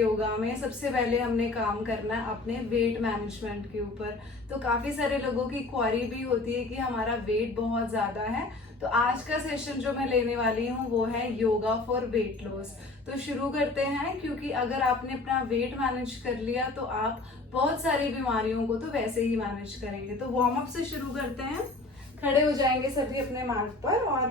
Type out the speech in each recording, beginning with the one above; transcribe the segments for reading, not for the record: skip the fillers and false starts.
योगा में सबसे पहले हमने काम करना है अपने वेट मैनेजमेंट के ऊपर। तो काफी सारे लोगों की क्वारी भी होती है कि हमारा वेट बहुत ज्यादा है। तो आज का सेशन जो मैं लेने वाली हूँ वो है योगा फॉर वेट लॉस। तो शुरू करते हैं, क्योंकि अगर आपने अपना वेट मैनेज कर लिया तो आप बहुत सारी बीमारियों को तो वैसे ही मैनेज करेंगे। तो वार्म अप से शुरू करते हैं। खड़े हो जाएंगे सभी अपने मैट पर और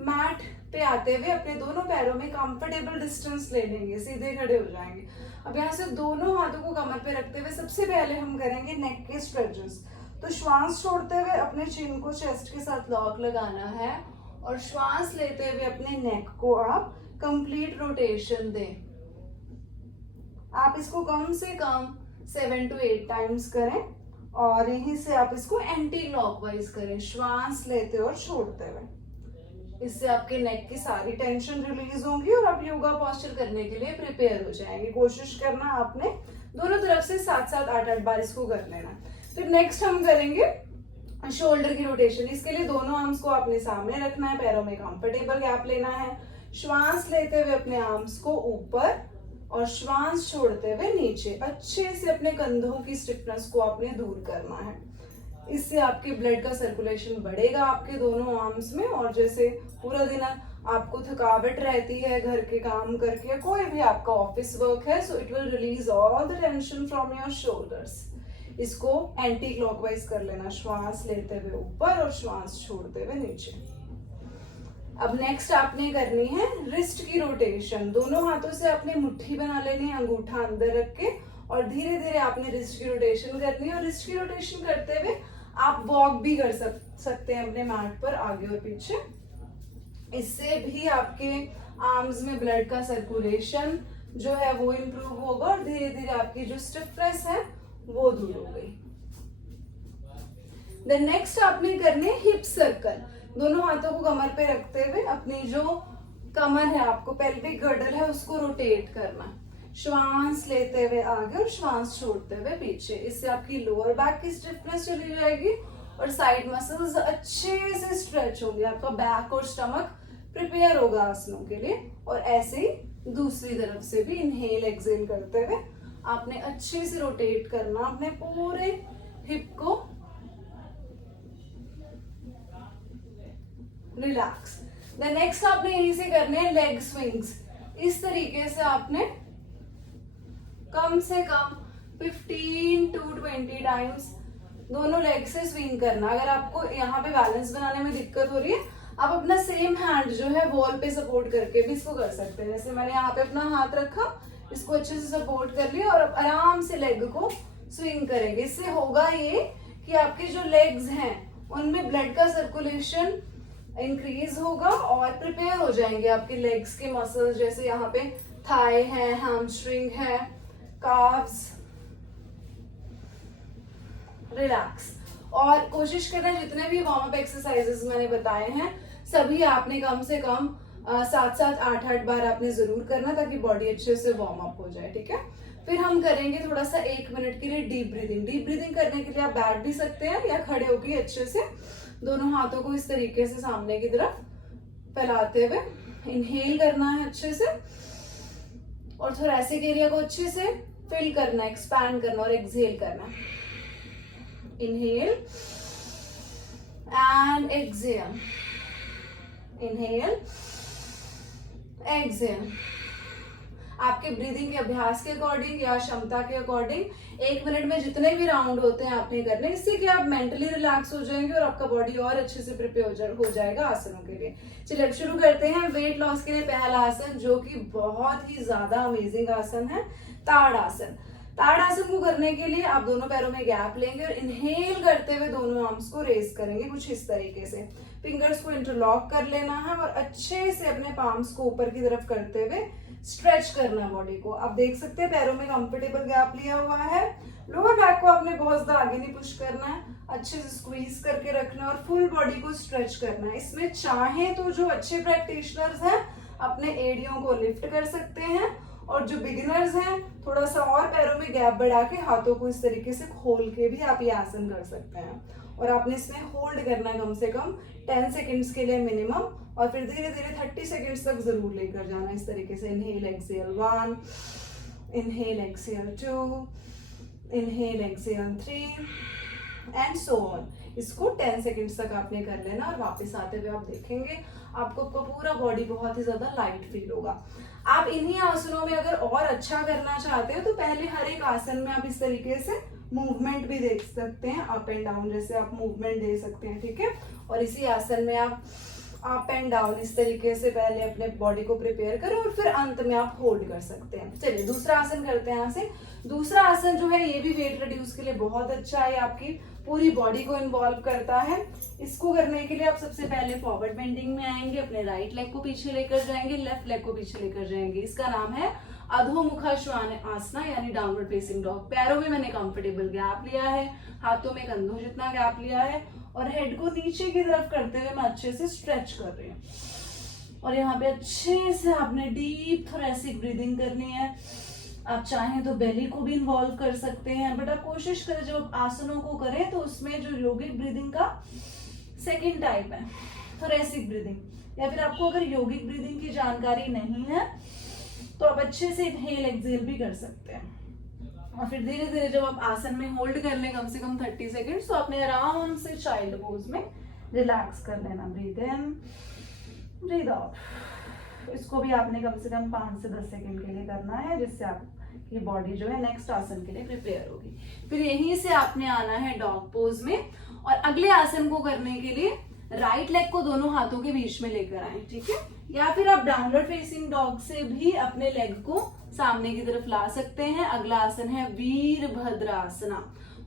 मैट पे आते हुए अपने दोनों पैरों में कंफर्टेबल डिस्टेंस ले लेंगे, सीधे खड़े हो जाएंगे। अब यहाँ से दोनों हाथों को कमर पे रखते हुए सबसे पहले हम करेंगे नेक के स्ट्रेचेस। तो श्वास छोड़ते हुए अपने चिन को चेस्ट के साथ लॉक लगाना है और श्वास लेते हुए अपने नेक को आप कंप्लीट रोटेशन दें। आप इसको कम से कम 7 to 8 टाइम्स करें और यहीं से आप इसको एंटी क्लॉकवाइज करें, श्वास लेते और छोड़ते हुए। इससे आपके नेक की सारी टेंशन रिलीज होगी और आप योगा पोस्चर करने के लिए प्रिपेयर हो जाएंगे। कोशिश करना आपने दोनों तरफ से 7-7 8-8 बार इसको कर लेना। फिर नेक्स्ट हम करेंगे शोल्डर की रोटेशन। इसके लिए दोनों आर्म्स को अपने सामने रखना है, पैरों में कंफर्टेबल गैप लेना है। श्वास लेते हुए अपने आर्म्स को ऊपर और श्वास छोड़ते हुए नीचे। अच्छे से अपने कंधों की स्टिफनेस को आपने दूर करना है। इससे आपके ब्लड का सर्कुलेशन बढ़ेगा आपके दोनों आर्म्स में। और जैसे पूरा दिन आपको थकावट रहती है घर के काम करके, कोई भी आपका ऑफिस वर्क है, so it will release all the tension from your shoulders. इसको एंटी क्लॉकवाइज कर लेना, श्वास लेते हुए ऊपर और श्वास छोड़ते हुए नीचे। अब नेक्स्ट आपने करनी है रिस्ट की रोटेशन। दोनों हाथों से आपने मुट्ठी बना लेनी है, अंगूठा अंदर रख के, और धीरे धीरे आपने रिस्ट की रोटेशन करनी है। और रिस्ट की रोटेशन करते हुए आप वॉक भी कर सकते हैं अपने मैट पर आगे और पीछे। इससे भी आपके आर्म्स में ब्लड का सर्कुलेशन जो है वो इम्प्रूव होगा और धीरे धीरे आपकी जो स्टिफनेस है वो दूर हो गई। देन नेक्स्ट आपने करने हिप सर्कल। दोनों हाथों को कमर पे रखते हुए अपनी जो कमर है, आपको पेल्विक गर्डल है, उसको रोटेट करना। श्वास लेते हुए आगे और श्वास छोड़ते हुए पीछे। इससे आपकी लोअर बैक की स्टिफनेस चली जाएगी और साइड मसल्स अच्छे से स्ट्रेच होंगे। आपका बैक और स्टमक प्रिपेयर होगा आसनों के लिए। और ऐसे ही दूसरी तरफ से भी इनहेल एक्सहेल करते हुए आपने अच्छे से रोटेट करना अपने पूरे हिप को। रिलैक्स। देन नेक्स्ट आपने यहीं से करने हैं लेग स्विंग्स। इस तरीके से आपने कम से कम 15 to 20 टाइम्स दोनों लेग से स्विंग करना। अगर आपको यहाँ पे बैलेंस बनाने में दिक्कत हो रही है, आप अपना सेम हैंड जो है वॉल पे सपोर्ट करके भी इसको कर सकते हैं। जैसे मैंने यहाँ पे अपना हाथ रखा, इसको अच्छे से सपोर्ट कर लिया और अब आराम से लेग को स्विंग करेंगे। इससे होगा ये कि आपके जो लेग्स हैं उनमें ब्लड का सर्कुलेशन इंक्रीज होगा और प्रिपेयर हो जाएंगे आपके लेग्स के मसल्स, जैसे यहाँ पे थाई है, हैमस्ट्रिंग है, काफ्स। रिलैक्स। और कोशिश करना जितने भी वार्म अप एक्सरसाइजेस मैंने बताए हैं सभी आपने कम से कम 7-7 8-8 बार आपने जरूर करना, ताकि बॉडी अच्छे से वार्म अप हो जाए। ठीक है। फिर हम करेंगे थोड़ा सा 1 मिनट के लिए डीप ब्रीदिंग। डीप ब्रीदिंग करने के लिए आप बैठ भी सकते हैं या खड़े होकर अच्छे से दोनों हाथों को इस तरीके से सामने की तरफ फैलाते हुए इनहेल करना है अच्छे से और थोरैसिक एरिया को अच्छे से फिल करना, एक्सपैंड करना और एक्सहेल करना। Inhale and exhale, inhale exhale. आपके ब्रीदिंग के अभ्यास के अकॉर्डिंग या क्षमता के अकॉर्डिंग 1 मिनट में जितने भी राउंड होते हैं आपने करने। इससे कि आप मेंटली रिलैक्स हो जाएंगे और आपका बॉडी और अच्छे से प्रिपेयर हो जाएगा आसनों के लिए। चलिए अब शुरू करते हैं वेट लॉस के लिए पहला आसन, जो कि बहुत ही ज्यादा अमेजिंग आसन है, ताड़ आसन। ताड़ आसन को करने के लिए आप दोनों पैरों में गैप लेंगे और इनहेल करते हुए दोनों आर्म्स को रेज करेंगे कुछ इस तरीके से। फिंगर्स को इंटरलॉक कर लेना है और अच्छे से अपने पाम्स को ऊपर की तरफ करते हुए स्ट्रेच करना बॉडी को। आप देख सकते हैं पैरों में कंफर्टेबल गैप लिया हुआ है। लोअर बैक को आपने बहुत ज्यादा आगे नहीं पुश करना है, अच्छे से स्क्वीज करके रखना और फुल बॉडी को स्ट्रेच करना है। इसमें चाहे तो जो अच्छे प्रैक्टिशनर्स हैं अपने एड़ियों को लिफ्ट कर सकते हैं और जो बिगिनर्स हैं थोड़ा सा और पैरों में गैप बढ़ा के हाथों को इस तरीके से खोल के भी आप ये आसन कर सकते हैं। और आपने इसमें होल्ड करना है कम से कम 10 सेकेंड्स के लिए मिनिमम, और फिर धीरे धीरे 30 सेकेंड्स तक जरूर लेकर जाना इस तरीके से। Inhale exhale, 1, inhale exhale 2, inhale exhale 3 and so on. इसको 10 सेकेंड्स तक आपने कर लेना और वापस आते हुए आप देखेंगे आपको आपका पूरा बॉडी बहुत ही ज्यादा लाइट फील होगा। आप इन्हीं आसनों में अगर और अच्छा करना चाहते हो तो पहले हर एक आसन में आप इस तरीके से मूवमेंट भी देख सकते हैं, अप एंड डाउन जैसे आप मूवमेंट दे सकते हैं, ठीक है। और इसी आसन में आप अप एंड डाउन इस तरीके से पहले अपने बॉडी को प्रिपेयर करें और फिर अंत में आप होल्ड कर सकते हैं। चलिए दूसरा आसन करते हैं। यहाँ से दूसरा आसन जो है ये भी वेट रिड्यूस के लिए बहुत अच्छा है, आपकी पूरी बॉडी को इन्वॉल्व करता है। इसको करने के लिए आप सबसे पहले फॉरवर्ड बेंडिंग में आएंगे, अपने राइट लेग को पीछे लेकर जाएंगे, लेफ्ट लेग को पीछे लेकर जाएंगे। इसका नाम है अधोमुखा श्वान आसना यानी डाउनवर्ड फेसिंग डॉग। पैरों में मैंने कंफर्टेबल गैप लिया है, हाथों में कंधों जितना गैप लिया है और हेड को नीचे की तरफ करते हुए मैं अच्छे से स्ट्रेच कर रही हूँ। और यहाँ पे अच्छे से आपने डीप थोरेसिक ब्रीदिंग करनी है। आप चाहें तो बेली को भी इन्वॉल्व कर सकते हैं, बट आप कोशिश करें जब आसनों को करें तो उसमें जो योगिक ब्रीदिंग का सेकंड टाइप है थोरेसिक ब्रीदिंग, या फिर आपको अगर योगिक ब्रीदिंग की जानकारी नहीं है तो आप अच्छे से इनहेल एक्सहेल भी कर सकते हैं। और फिर धीरे धीरे जब आप आसन में होल्ड कर लें कम से कम 30 सेकेंड्स तो आपने आराम से चाइल्ड पोज में रिलैक्स कर लेना। ब्रीथ इन, ब्रीथ आउट। इसको भी आपने कम से कम 5 से 10 सेकेंड के लिए करना है, जिससे आपकी बॉडी जो है नेक्स्ट आसन के लिए प्रिपेयर होगी। फिर यहीं से आपने आना है डॉग पोज में और अगले आसन को करने के लिए राइट लेग को दोनों हाथों के बीच में लेकर आए, ठीक है। या फिर आप डाउनवर्ड फेसिंग डॉग से भी अपने लेग को सामने की तरफ ला सकते हैं। अगला आसन है वीरभद्रासना,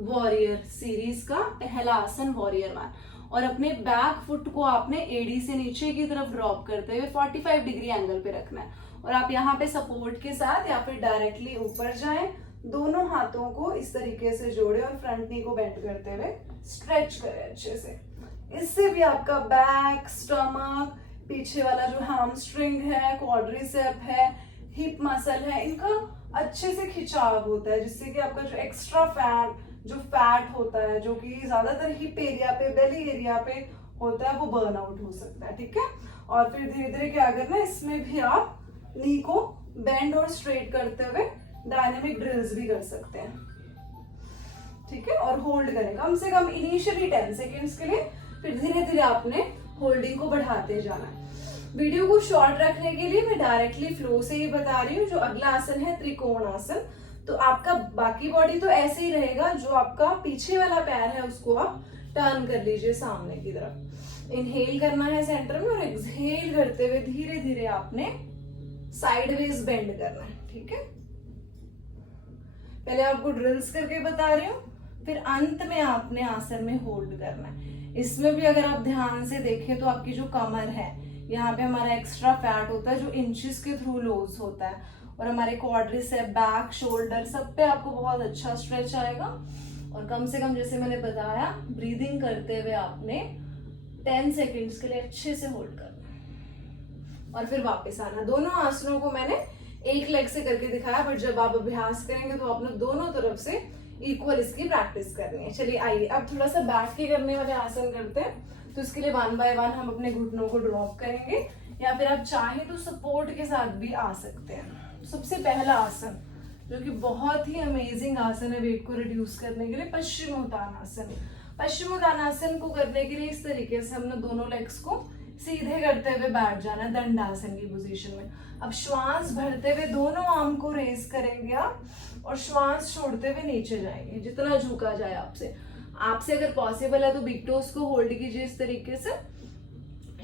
वॉरियर सीरीज का पहला आसन, वॉरियर 1। और अपने बैक फुट को आपने एडी से नीचे की तरफ ड्रॉप करते हुए 45 डिग्री एंगल पे रखना है। और आप यहाँ पे सपोर्ट के साथ या फिर डायरेक्टली ऊपर जाएं, दोनों हाथों को इस तरीके से जोड़े और फ्रंट नी को बेंड करते हुए स्ट्रेच करें अच्छे से। इससे भी आपका बैक, स्टमक, पीछे वाला जो हैमस्ट्रिंग है, क्वाड्रिसेप है, हिप मसल है, इनका अच्छे से खिंचाव होता है, जिससे कि आपका जो एक्स्ट्रा फैट होता है जो कि ज्यादातर हिप एरिया पे, बेली एरिया पे होता है, वो बर्न आउट हो सकता है, ठीक है। और फिर धीरे धीरे क्या करना है, इसमें भी आप नी को बेंड और स्ट्रेट करते हुए डायनेमिक ड्रिल्स भी कर सकते हैं, ठीक है। और होल्ड करें कम से कम इनिशियली 10 सेकेंड्स के लिए, फिर धीरे धीरे आपने होल्डिंग को बढ़ाते जाना है। वीडियो को शॉर्ट रखने के लिए मैं डायरेक्टली फ्लो से ही बता रही हूँ। जो अगला आसन है त्रिकोण आसन, तो आपका बाकी बॉडी तो ऐसे ही रहेगा, जो आपका पीछे वाला पैर है उसको आप टर्न कर लीजिए सामने की तरफ। इनहेल करना है सेंटर में और एक्सहेल करते हुए धीरे धीरे आपने साइडवेज बेंड करना है, ठीक है। पहले आपको ड्रिल्स करके बता रही हूँ, फिर अंत में आपने आसन में होल्ड करना है। इसमें भी अगर आप ध्यान से देखें तो आपकी जो कमर है, यहाँ पे हमारा एक्स्ट्रा फैट होता है जो इंचेस के थ्रू लॉस होता है, और हमारे क्वाड्रिसेप, बैक, शोल्डर, सब पे आपको बहुत अच्छा स्ट्रेच आएगा। और कम से कम जैसे मैंने बताया, ब्रीदिंग करते हुए आपने 10 सेकेंड्स के लिए अच्छे से होल्ड करना और फिर वापस आना। दोनों आसनों को मैंने एक लेग से करके दिखाया, बट जब आप अभ्यास करेंगे तो आपने दोनों तरफ से इक्वल इसकी प्रैक्टिस करनी है। चलिए आइए अब थोड़ा सा बैठ के करने वाले आसन करते हैं। तो इसके लिए 1 बाय 1 हम अपने घुटनों को ड्रॉप करेंगे, या फिर आप चाहें तो सपोर्ट के साथ भी आ सकते हैं। सबसे पहला आसन जो कि बहुत ही अमेजिंग आसन है वेट को रिड्यूस करने के लिए, पश्चिमोत्तानासन। पश्चिमोत्तानासन को करने के लिए इस तरीके से हमने दोनों लेग्स को सीधे करते हुए बैठ जाना है दंडासन की पोजीशन में। अब श्वास भरते हुए दोनों आर्म को रेस करेंगे आप, और श्वास छोड़ते हुए नीचे जाएंगे जितना झुका जाए आपसे अगर पॉसिबल है तो बिग टोस को होल्ड कीजिए इस तरीके से।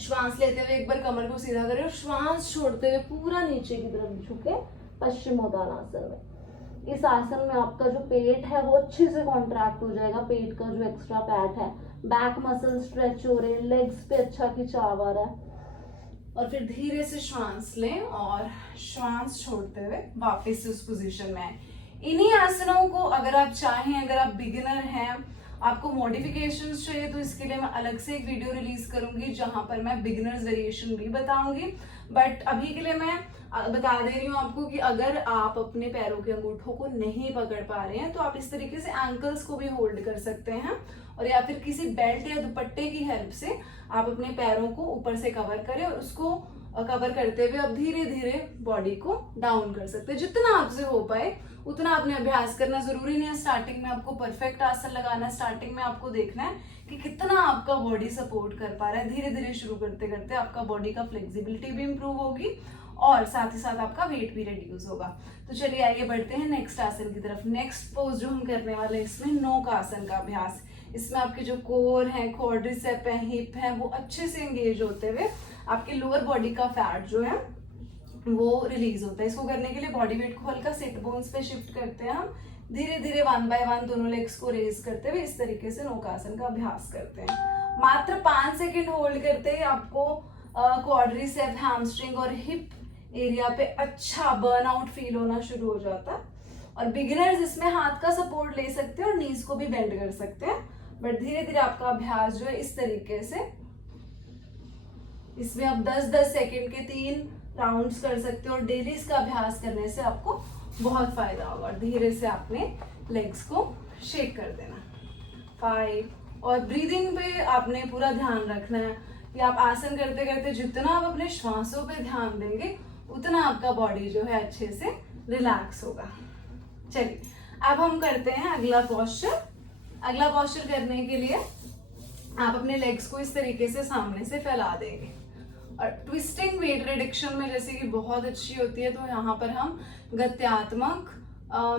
श्वास लेते हुए एक बार कमर को सीधा करें और श्वास छोड़ते हुए पूरा नीचे की तरफ झुके पश्चिमोत्तानासन में। इस आसन में आपका जो पेट है वो अच्छे से कॉन्ट्रैक्ट हो जाएगा, पेट का जो एक्स्ट्रा फैट है, बैक मसल स्ट्रेच हो रहे हैं, लेग्स पे अच्छा खिंचाव आ रहा है। और फिर धीरे से श्वास लें और श्वास छोड़ते हुए वापस से उस पोजीशन में आए। इन्हीं आसनों को अगर आप चाहें, अगर आप बिगिनर हैं, आपको मॉडिफिकेशंस चाहिए, तो इसके लिए मैं अलग से एक वीडियो रिलीज करूंगी जहां पर मैं बिगिनर्स वेरिएशन भी बताऊंगी। बट अभी के लिए मैं बता दे रही हूँ आपको कि अगर आप अपने पैरों के अंगूठों को नहीं पकड़ पा रहे हैं तो आप इस तरीके से एंकल्स को भी होल्ड कर सकते हैं, और या फिर किसी बेल्ट या दुपट्टे की हेल्प से आप अपने पैरों को ऊपर से कवर करें और उसको कवर करते हुए अब धीरे धीरे बॉडी को डाउन कर सकते हैं। जितना आपसे हो पाए उतना आपने अभ्यास करना। जरूरी नहीं है स्टार्टिंग में आपको परफेक्ट आसन लगाना है। स्टार्टिंग में आपको देखना है कि कितना आपका बॉडी सपोर्ट कर पा रहा है। धीरे धीरे शुरू करते करते आपका बॉडी का फ्लेक्सिबिलिटी भी इंप्रूव होगी और साथ ही साथ आपका वेट भी रिड्यूस होगा। तो चलिए आइए बढ़ते हैं नेक्स्ट आसन की तरफ। नेक्स्ट पोज जो हम करने वाले हैं इसमें नोक आसन का अभ्यास। इसमें आपके जो कोर है, क्वाड्रिसेप है, हिप है, वो अच्छे से एंगेज होते हुए आपके लोअर बॉडी का फैट जो है वो रिलीज होता है। इसको करने के लिए बॉडी वेट को हल्का सिट बोन्स पे शिफ्ट करते हैं हम। धीरे धीरे 1 बाय 1 दोनों लेग्स को रेज करते हुए इस तरीके से नौकासन का अभ्यास करते हैं। मात्र 5 सेकंड होल्ड करते ही आपको क्वाड्रिसेप, हैमस्ट्रिंग और हिप एरिया पे अच्छा बर्नआउट फील होना शुरू हो जाता है। और बिगिनर्स इसमें हाथ का सपोर्ट ले सकते हैं और नीज को भी बेंड कर सकते हैं। बट धीरे धीरे आपका अभ्यास जो है इस तरीके से, इसमें आप 10-10 सेकंड के 3 राउंड्स कर सकते हो और डेली इसका अभ्यास करने से आपको बहुत फायदा होगा। और धीरे से आपने लेग्स को शेक कर देना। 5 और ब्रीदिंग पे आपने पूरा ध्यान रखना है कि आप आसन करते करते जितना आप अपने श्वासों पे ध्यान देंगे उतना आपका बॉडी जो है अच्छे से रिलैक्स होगा। चलिए अब हम करते हैं अगला पोस्चर। अगला पोस्चर करने के लिए आप अपने लेग्स को इस तरीके से सामने से फैला देंगे और ट्विस्टिंग वेट रिडक्शन में जैसे कि बहुत अच्छी होती है, तो यहाँ पर हम गत्यात्मक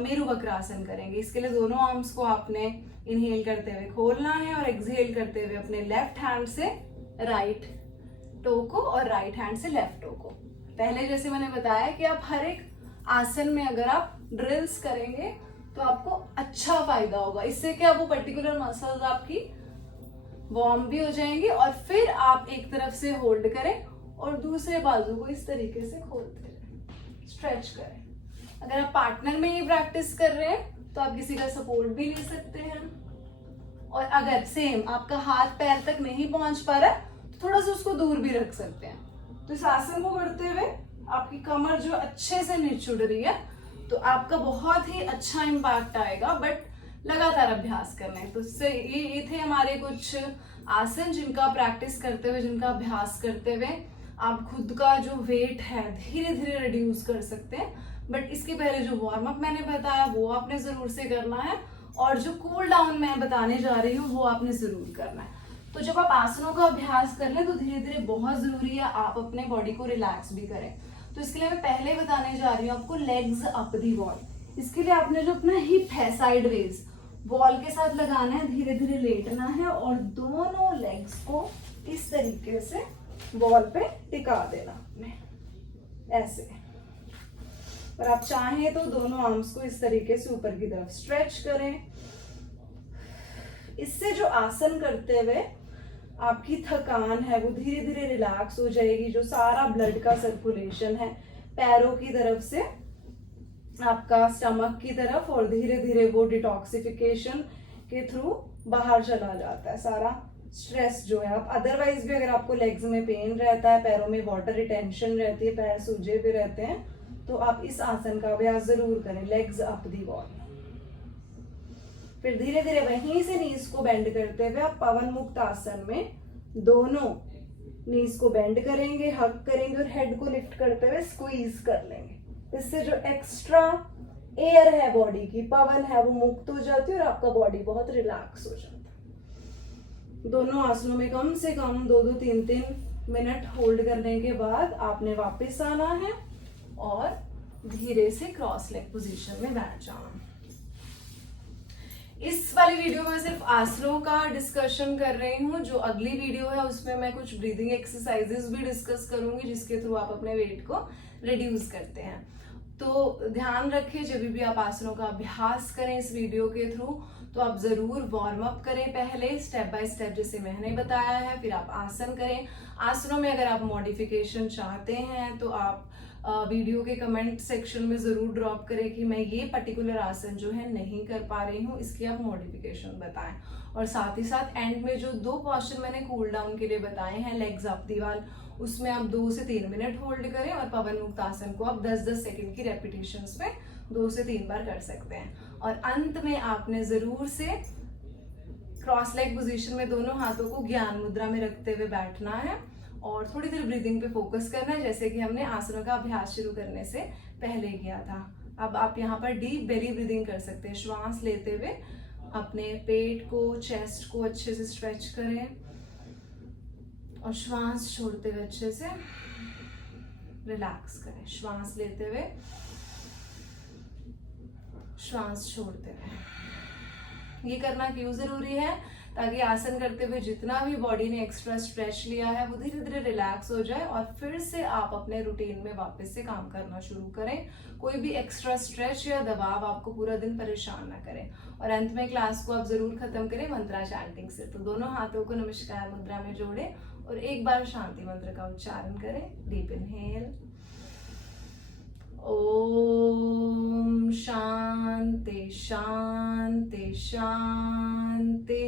मेरु वक्रासन करेंगे। इसके लिए दोनों आर्म्स को आपने इनहेल करते हुए खोलना है और एक्सहेल करते हुए अपने लेफ्ट हैंड से राइट टो को और राइट हैंड से लेफ्ट टो को। पहले जैसे मैंने बताया कि आप हर एक आसन में अगर आप ड्रिल्स करेंगे तो आपको अच्छा फायदा होगा। इससे क्या वो पर्टिकुलर मसल्स आपकी वार्म भी हो जाएंगे और फिर आप एक तरफ से होल्ड करें और दूसरे बाजू को इस तरीके से खोलते रहें, स्ट्रेच करें। अगर आप पार्टनर में ये प्रैक्टिस कर रहे हैं तो आप किसी का सपोर्ट भी ले सकते हैं। और अगर सेम आपका हाथ पैर तक नहीं पहुंच पा रहा तो थोड़ा सा उसको दूर भी रख सकते हैं। तो इस आसन को करते हुए आपकी कमर जो अच्छे से निचुड़ रही है तो आपका बहुत ही अच्छा इम्पैक्ट आएगा। बट लगातार अभ्यास करना है। तो इससे ये थे हमारे कुछ आसन जिनका प्रैक्टिस करते हुए, जिनका अभ्यास करते हुए आप खुद का जो वेट है धीरे धीरे रिड्यूस कर सकते हैं। बट इसके पहले जो वार्म अप मैंने बताया वो आपने जरूर से करना है और जो कूल डाउन मैं बताने जा रही हूँ वो आपने जरूर करना है। तो जब आप आसनों का अभ्यास कर लें तो धीरे धीरे बहुत जरूरी है आप अपने बॉडी को रिलैक्स भी करें। तो इसके लिए मैं पहले बताने जा रही हूँ आपको लेग्स अप दी वॉल। इसके लिए आपने जो अपना हिप है साइड रेज वॉल के साथ लगाना है, धीरे धीरे लेटना है और दोनों लेग्स को इस तरीके से वॉल पे टिका देना अपने ऐसे। और आप चाहें तो दोनों आर्म्स को इस तरीके से ऊपर की तरफ स्ट्रेच करें। इससे जो आसन करते हुए आपकी थकान है वो धीरे धीरे रिलैक्स हो जाएगी। जो सारा ब्लड का सर्कुलेशन है पैरों की तरफ से आपका स्टमक की तरफ और धीरे धीरे वो डिटॉक्सिफिकेशन के थ्रू बाहर चला जाता है सारा स्ट्रेस जो है। आप अदरवाइज भी अगर आपको लेग्स में पेन रहता है, पैरों में वाटर रिटेंशन रहती है, पैर सूजे भी रहते हैं, तो आप इस आसन का अभ्यास जरूर करें, लेग्स अप दी वॉल। फिर धीरे धीरे वहीं से नीज को बेंड करते हुए आप पवन मुक्त आसन में दोनों नीज को बेंड करेंगे, हक करेंगे और हेड को लिफ्ट करते हुए स्क्वीज कर लेंगे। इससे जो एक्स्ट्रा एयर है बॉडी की, पवन है, वो मुक्त हो जाती है और आपका बॉडी बहुत रिलैक्स हो जाता है। दोनों आसनों में कम से कम 2-2, 3-3 मिनट होल्ड करने के बाद आपने वापस आना है और धीरे से क्रॉस लेग पोजीशन में बैठ जाना। इस वाली वीडियो में सिर्फ आसनों का डिस्कशन कर रही हूँ। जो अगली वीडियो है उसमें मैं कुछ ब्रीदिंग एक्सरसाइजेस भी डिस्कस करूंगी जिसके थ्रू आप अपने वेट को रिड्यूस करते हैं। तो ध्यान रखें जब भी आप आसनों का अभ्यास करें इस वीडियो के थ्रू तो आप जरूर वार्म अप करें पहले स्टेप बाय स्टेप जैसे मैंने बताया है, फिर आप आसन करें। आसनों में अगर आप मॉडिफिकेशन चाहते हैं तो आप वीडियो के कमेंट सेक्शन में जरूर ड्रॉप करें कि मैं ये पर्टिकुलर आसन जो है नहीं कर पा रही हूँ, इसकी आप मॉडिफिकेशन बताएं। और साथ ही साथ एंड में जो 2 पोस्चर मैंने कूल डाउन के लिए बताए हैं लेग्स अप दीवार, उसमें आप 2 से 3 मिनट होल्ड करें और पवन मुक्त आसन को आप 10-10 सेकंड की रेपिटेशंस में 2 से 3 बार कर सकते हैं। और अंत में आपने जरूर से क्रॉस लेग पोजीशन में दोनों हाथों को ज्ञान मुद्रा में रखते हुए बैठना है और थोड़ी देर ब्रीदिंग पे फोकस करना है, जैसे कि हमने आसनों का अभ्यास शुरू करने से पहले किया था। अब आप यहाँ पर डीप बेली ब्रीदिंग कर सकते हैं। श्वास लेते हुए अपने पेट को, चेस्ट को अच्छे से स्ट्रेच करें और श्वास छोड़ते हुए अच्छे से रिलैक्स करें। श्वास लेते हुए, श्वास छोड़ते हुए। ये करना क्यों जरूरी है? ताकि आसन करते हुए जितना भी बॉडी ने एक्स्ट्रा स्ट्रेच लिया है वो धीरे धीरे रिलैक्स हो जाए और फिर से आप अपने रूटीन में वापस से काम करना शुरू करें। कोई भी एक्स्ट्रा स्ट्रेच या दबाव आपको पूरा दिन परेशान ना करे। और अंत में क्लास को आप जरूर खत्म करें मंत्रा चैंटिंग से। तो दोनों हाथों को नमस्कार मुद्रा में जोड़ें और एक बार शांति मंत्र का उच्चारण करें। डीप इनहेल, ओम शांति शांति शांति।